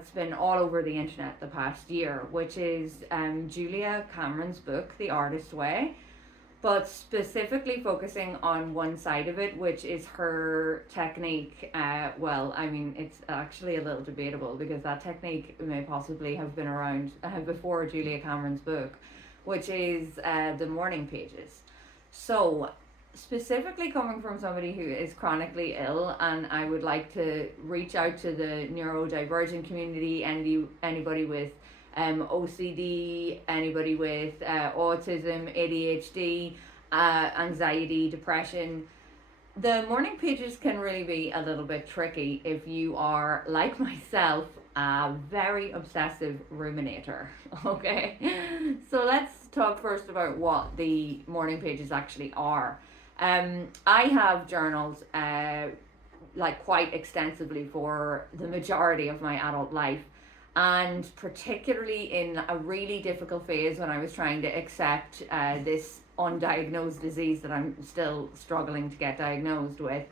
that's been all over the internet the past year, which is Julia Cameron's book, The Artist Way, but specifically focusing on one side of it, which is her technique. Well, I mean, it's actually a little debatable because that technique may possibly have been around before Julia Cameron's book, which is the morning pages. So, specifically coming from somebody who is chronically ill, and I would like to reach out to the neurodivergent community, anybody with OCD, anybody with autism, ADHD, anxiety, depression. The morning pages can really be a little bit tricky if you are, like myself, a very obsessive ruminator. Okay, so let's talk first about what the morning pages actually are. I have journals like quite extensively for the majority of my adult life, and particularly in a really difficult phase when I was trying to accept this undiagnosed disease that I'm still struggling to get diagnosed with,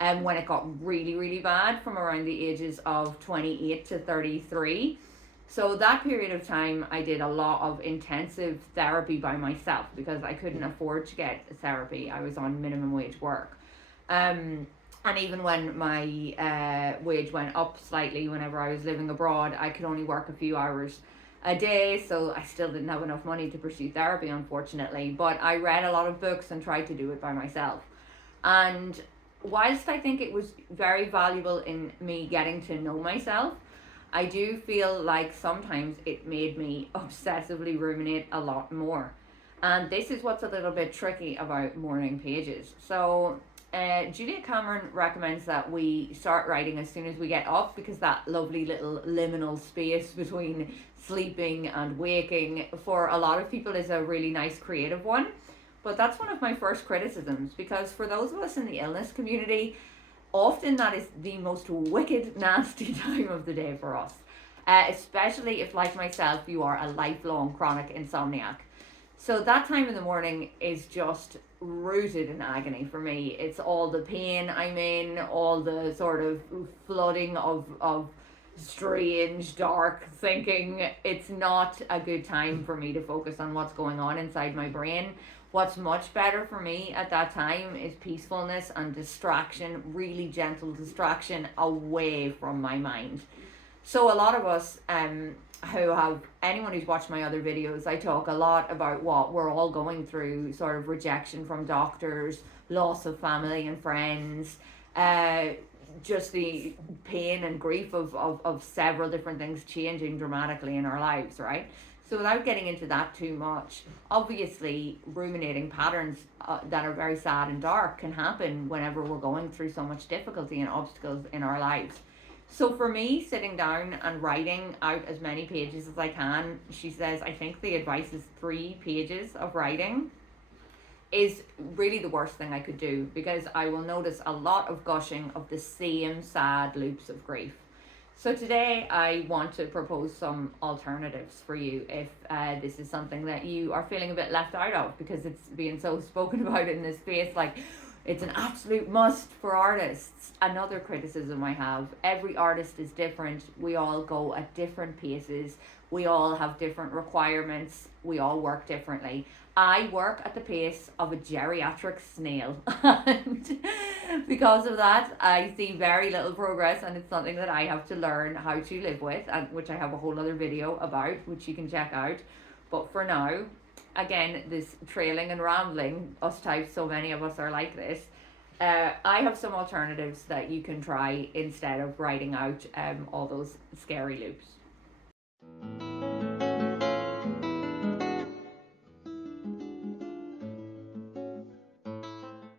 and when it got really, really bad from around the ages of 28 to 33. So that period of time, I did a lot of intensive therapy by myself because I couldn't afford to get therapy. I was on minimum wage work. And even when my wage went up slightly whenever I was living abroad, I could only work a few hours a day. So I still didn't have enough money to pursue therapy, unfortunately. But I read a lot of books and tried to do it by myself. And whilst I think it was very valuable in me getting to know myself, I do feel like sometimes it made me obsessively ruminate a lot more. And this is what's a little bit tricky about morning pages. So Julia Cameron recommends that we start writing as soon as we get up, because that lovely little liminal space between sleeping and waking for a lot of people is a really nice creative one. But that's one of my first criticisms, because for those of us in the illness community, often that is the most wicked, nasty time of the day for us. Especially if, like myself, you are a lifelong chronic insomniac. So that time in the morning is just rooted in agony for me. It's all the pain I'm in, all the sort of flooding of strange, dark thinking. It's not a good time for me to focus on what's going on inside my brain. What's much better for me at that time is peacefulness and distraction, really gentle distraction away from my mind. So a lot of us anyone who's watched my other videos, I talk a lot about what we're all going through, sort of rejection from doctors, loss of family and friends, just the pain and grief of several different things changing dramatically in our lives, right? So without getting into that too much, obviously ruminating patterns that are very sad and dark can happen whenever we're going through so much difficulty and obstacles in our lives. So for me, sitting down and writing out as many pages as I can, she says, I think the advice is 3 pages of writing, is really the worst thing I could do, because I will notice a lot of gushing of the same sad loops of grief. So today I want to propose some alternatives for you if this is something that you are feeling a bit left out of, because it's being so spoken about in this space, like it's an absolute must for artists. Another criticism I have, every artist is different. We all go at different paces. We all have different requirements. We all work differently. I work at the pace of a geriatric snail, and because of that I see very little progress, and it's something that I have to learn how to live with, and which I have a whole other video about, which you can check out. But for now, again, this trailing and rambling, us types, so many of us are like this. I have some alternatives that you can try instead of writing out all those scary loops.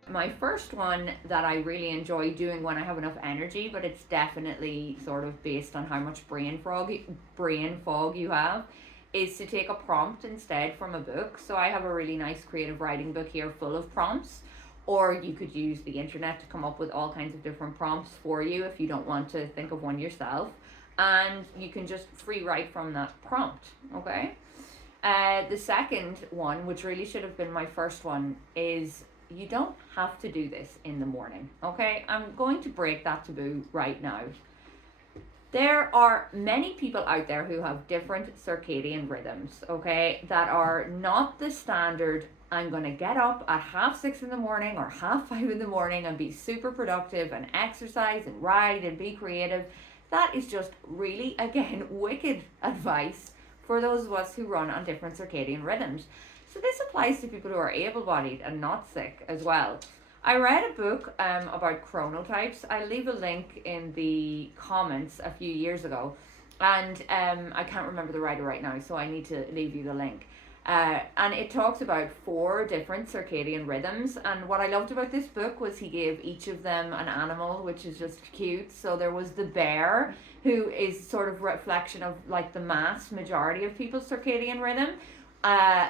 My first one that I really enjoy doing when I have enough energy, but it's definitely sort of based on how much brain fog you have, is to take a prompt instead from a book. So I have a really nice creative writing book here full of prompts, or you could use the internet to come up with all kinds of different prompts for you if you don't want to think of one yourself, and you can just free write from that prompt. Okay. The second one, which really should have been my first one, is you don't have to do this in the morning. Okay, I'm going to break that taboo right now. There are many people out there who have different circadian rhythms, okay, that are not the standard. I'm going to get up at 6:30 in the morning or 5:30 in the morning and be super productive and exercise and ride and be creative. That is just really, again, wicked advice for those of us who run on different circadian rhythms. So this applies to people who are able-bodied and not sick as well. I read a book about chronotypes. I'll leave a link in the comments a few years ago. And I can't remember the writer right now, so I need to leave you the link. And it talks about 4 different circadian rhythms. And what I loved about this book was he gave each of them an animal, which is just cute. So there was the bear, who is sort of reflection of like the mass majority of people's circadian rhythm.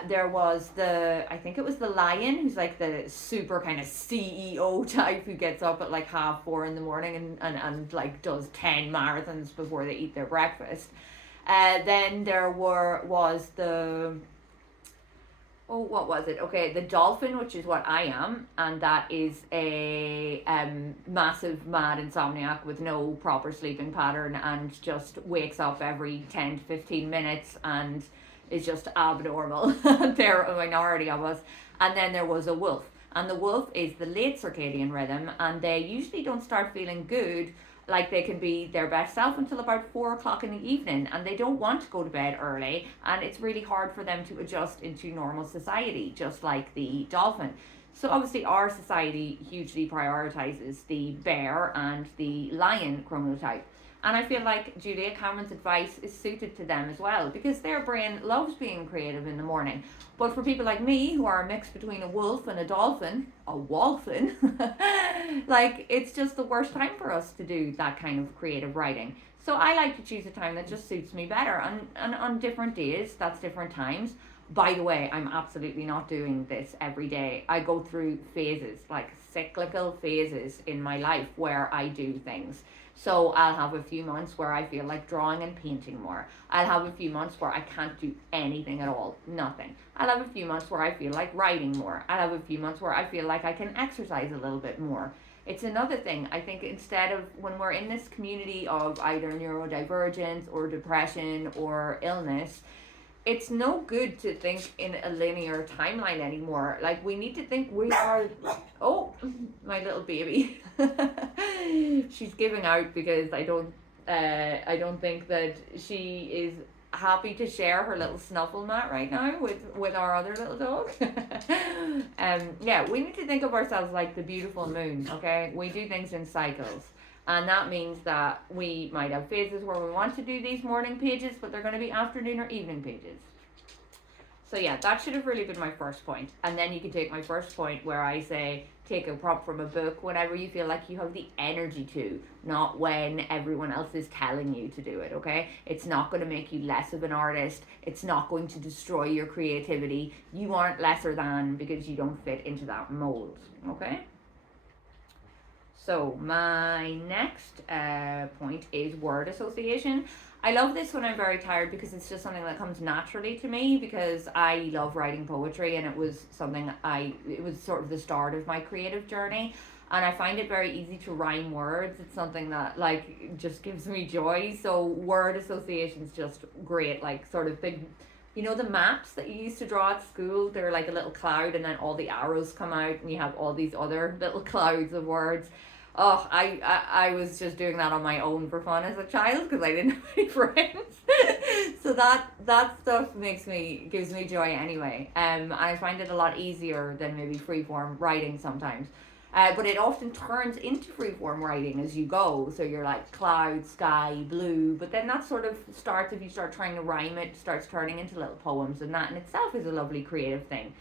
There was I think it was the lion, who's like the super kind of CEO type who gets up at like 4:30 in the morning and like does 10 marathons before they eat their breakfast. Then there was what was it? Okay, the dolphin, which is what I am, and that is a massive mad insomniac with no proper sleeping pattern and just wakes up every 10 to 15 minutes and is just abnormal. They're a minority of us. And then there was a wolf. And the wolf is the late circadian rhythm, and they usually don't start feeling good, like they can be their best self, until about 4:00 in the evening, and they don't want to go to bed early, and it's really hard for them to adjust into normal society, just like the dolphin. So obviously our society hugely prioritizes the bear and the lion chronotype. And I feel like Julia Cameron's advice is suited to them as well, because their brain loves being creative in the morning. But for people like me, who are a mix between a wolf and a dolphin, like, it's just the worst time for us to do that kind of creative writing. So I like to choose a time that just suits me better. And on different days, that's different times. By the way, I'm absolutely not doing this every day. I go through phases, like cyclical phases in my life where I do things. So I'll have a few months where I feel like drawing and painting more. I'll have a few months where I can't do anything at all, nothing. I'll have a few months where I feel like writing more. I'll have a few months where I feel like I can exercise a little bit more. It's another thing. I think instead of, when we're in this community of either neurodivergence or depression or illness, it's no good to think in a linear timeline anymore. Like, we need to think we are... Oh, my little baby. She's giving out because I don't think that she is happy to share her little snuffle mat right now with our other little dog. Yeah, we need to think of ourselves like the beautiful moon, okay? We do things in cycles. And that means that we might have phases where we want to do these morning pages, but they're going to be afternoon or evening pages. So yeah, that should have really been my first point. And then you can take my first point where I say, take a prop from a book whenever you feel like you have the energy to, not when everyone else is telling you to do it, okay? It's not going to make you less of an artist. It's not going to destroy your creativity. You aren't lesser than because you don't fit into that mold, okay? So my next point is word association. I love this when I'm very tired because it's just something that comes naturally to me, because I love writing poetry, and it was something it was sort of the start of my creative journey, and I find it very easy to rhyme words. It's something that like just gives me joy. So word association is just great, like sort of big, you know, the maps that you used to draw at school, they're like a little cloud and then all the arrows come out and you have all these other little clouds of words. Oh, I was just doing that on my own for fun as a child because I didn't have any friends. So that stuff gives me joy anyway. And I find it a lot easier than maybe freeform writing sometimes. But it often turns into freeform writing as you go. So you're like cloud, sky, blue. But then that sort of starts, if you start trying to rhyme it, starts turning into little poems. And that in itself is a lovely creative thing.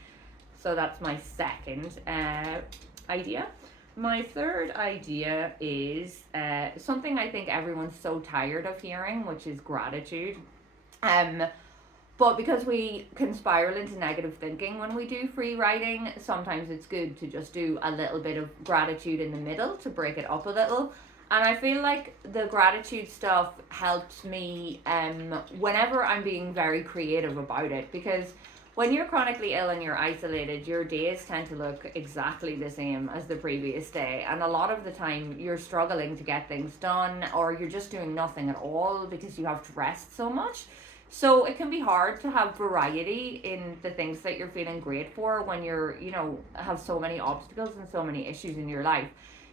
So that's my second idea. My third idea is something I think everyone's so tired of hearing, which is gratitude. But because we can spiral into negative thinking when we do free writing, sometimes it's good to just do a little bit of gratitude in the middle to break it up a little. And I feel like the gratitude stuff helps me whenever I'm being very creative about it, because when you're chronically ill and you're isolated, your days tend to look exactly the same as the previous day. And a lot of the time, you're struggling to get things done, or you're just doing nothing at all because you have to rest so much. So it can be hard to have variety in the things that you're feeling great for when you're, have so many obstacles and so many issues in your life.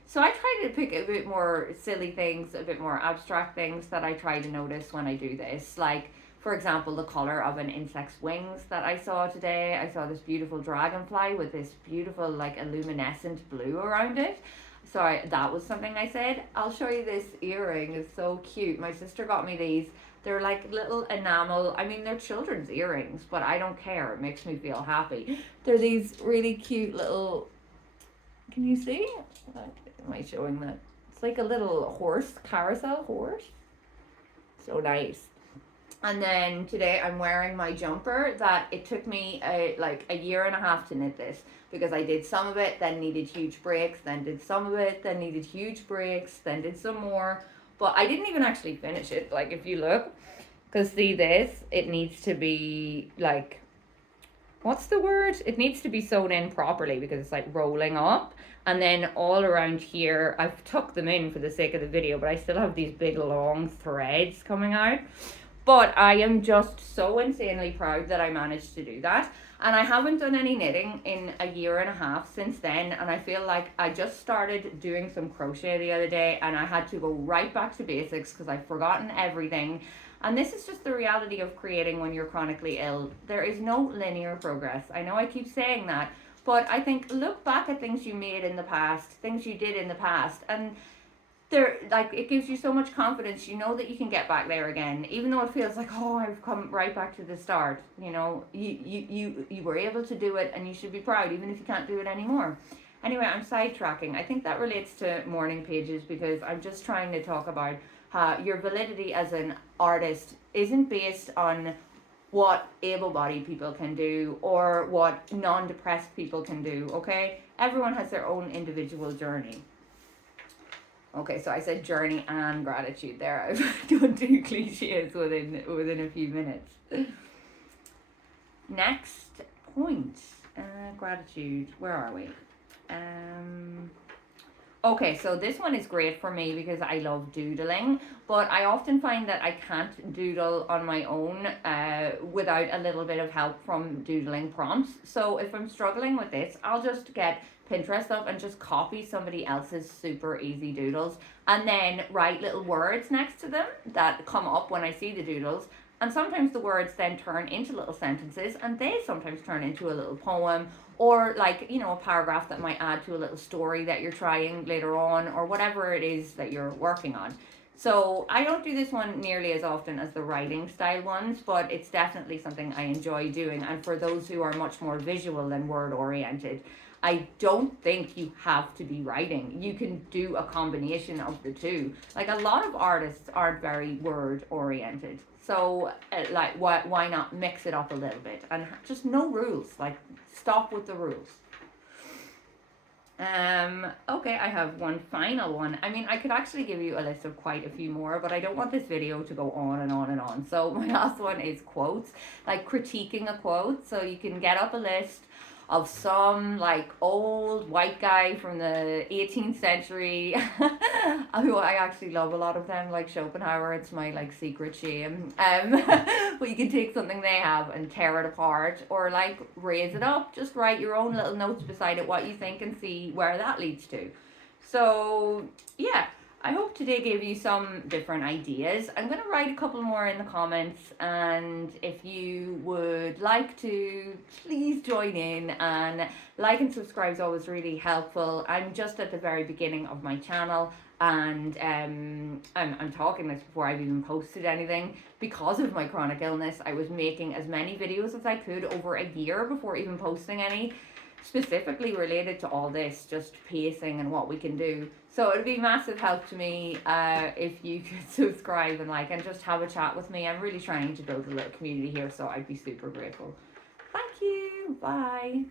So I try to pick a bit more silly things, a bit more abstract things that I try to notice when I do this. Like, for example, the color of an insect's wings that I saw today. I saw this beautiful dragonfly with this beautiful, like, a luminescent blue around it. So that was something I said. I'll show you this earring. It's so cute. My sister got me these. They're like little enamel, they're children's earrings, but I don't care. It makes me feel happy. They're these really cute little, can you see? Am I showing that? It's like a little carousel horse. So nice. And then today I'm wearing my jumper that it took me a year and a half to knit this, because I did some of it, then needed huge breaks, then did some of it, then needed huge breaks, then did some more. But I didn't even actually finish it. Like, if you look, because see this, it needs to be like, what's the word? It needs to be sewn in properly because it's like rolling up. And then all around here, I've tucked them in for the sake of the video, but I still have these big long threads coming out. But I am just so insanely proud that I managed to do that. And I haven't done any knitting in a year and a half since then. And I feel like I just started doing some crochet the other day, and I had to go right back to basics because I've forgotten everything. And this is just the reality of creating when you're chronically ill. There is no linear progress. I know I keep saying that, but I think look back at things you made in the past, things you did in the past, and it gives you so much confidence. You know that you can get back there again, even though it feels like, oh, I've come right back to the start. You were able to do it, and you should be proud, even if you can't do it anymore. Anyway, I'm sidetracking. I think that relates to morning pages, because I'm just trying to talk about how your validity as an artist isn't based on what able-bodied people can do or what non-depressed people can do, okay? Everyone has their own individual journey. Okay, so I said journey and gratitude there. I've done 2 cliches within a few minutes. Next point, gratitude. Where are we? Okay, so this one is great for me because I love doodling, but I often find that I can't doodle on my own without a little bit of help from doodling prompts. So if I'm struggling with this, I'll just get Pinterest up and just copy somebody else's super easy doodles and then write little words next to them that come up when I see the doodles. And sometimes the words then turn into little sentences, and they sometimes turn into a little poem, or like, a paragraph that might add to a little story that you're trying later on, or whatever it is that you're working on. So I don't do this one nearly as often as the writing style ones, but it's definitely something I enjoy doing. And for those who are much more visual than word oriented, I don't think you have to be writing. You can do a combination of the two. Like, a lot of artists aren't very word oriented. So why not mix it up a little bit? And just no rules, like stop with the rules. Okay, I have one final one. I could actually give you a list of quite a few more, but I don't want this video to go on and on and on. So my last one is quotes, like critiquing a quote. So you can get up a list of some like old white guy from the 18th century who I actually love a lot of them, like Schopenhauer. It's my like secret shame. But you can take something they have and tear it apart, or like raise it up, just write your own little notes beside it, what you think, and see where that leads to. So yeah, I hope today gave you some different ideas. I'm going to write a couple more in the comments, and if you would like to, please join in, and like and subscribe is always really helpful. I'm just at the very beginning of my channel, and I'm talking this before I've even posted anything. Because of my chronic illness, I was making as many videos as I could over a year before even posting any, specifically related to all this, just pacing and what we can do. So it would be massive help to me if you could subscribe and like, and just have a chat with me. I'm really trying to build a little community here, so I'd be super grateful. Thank you. Bye.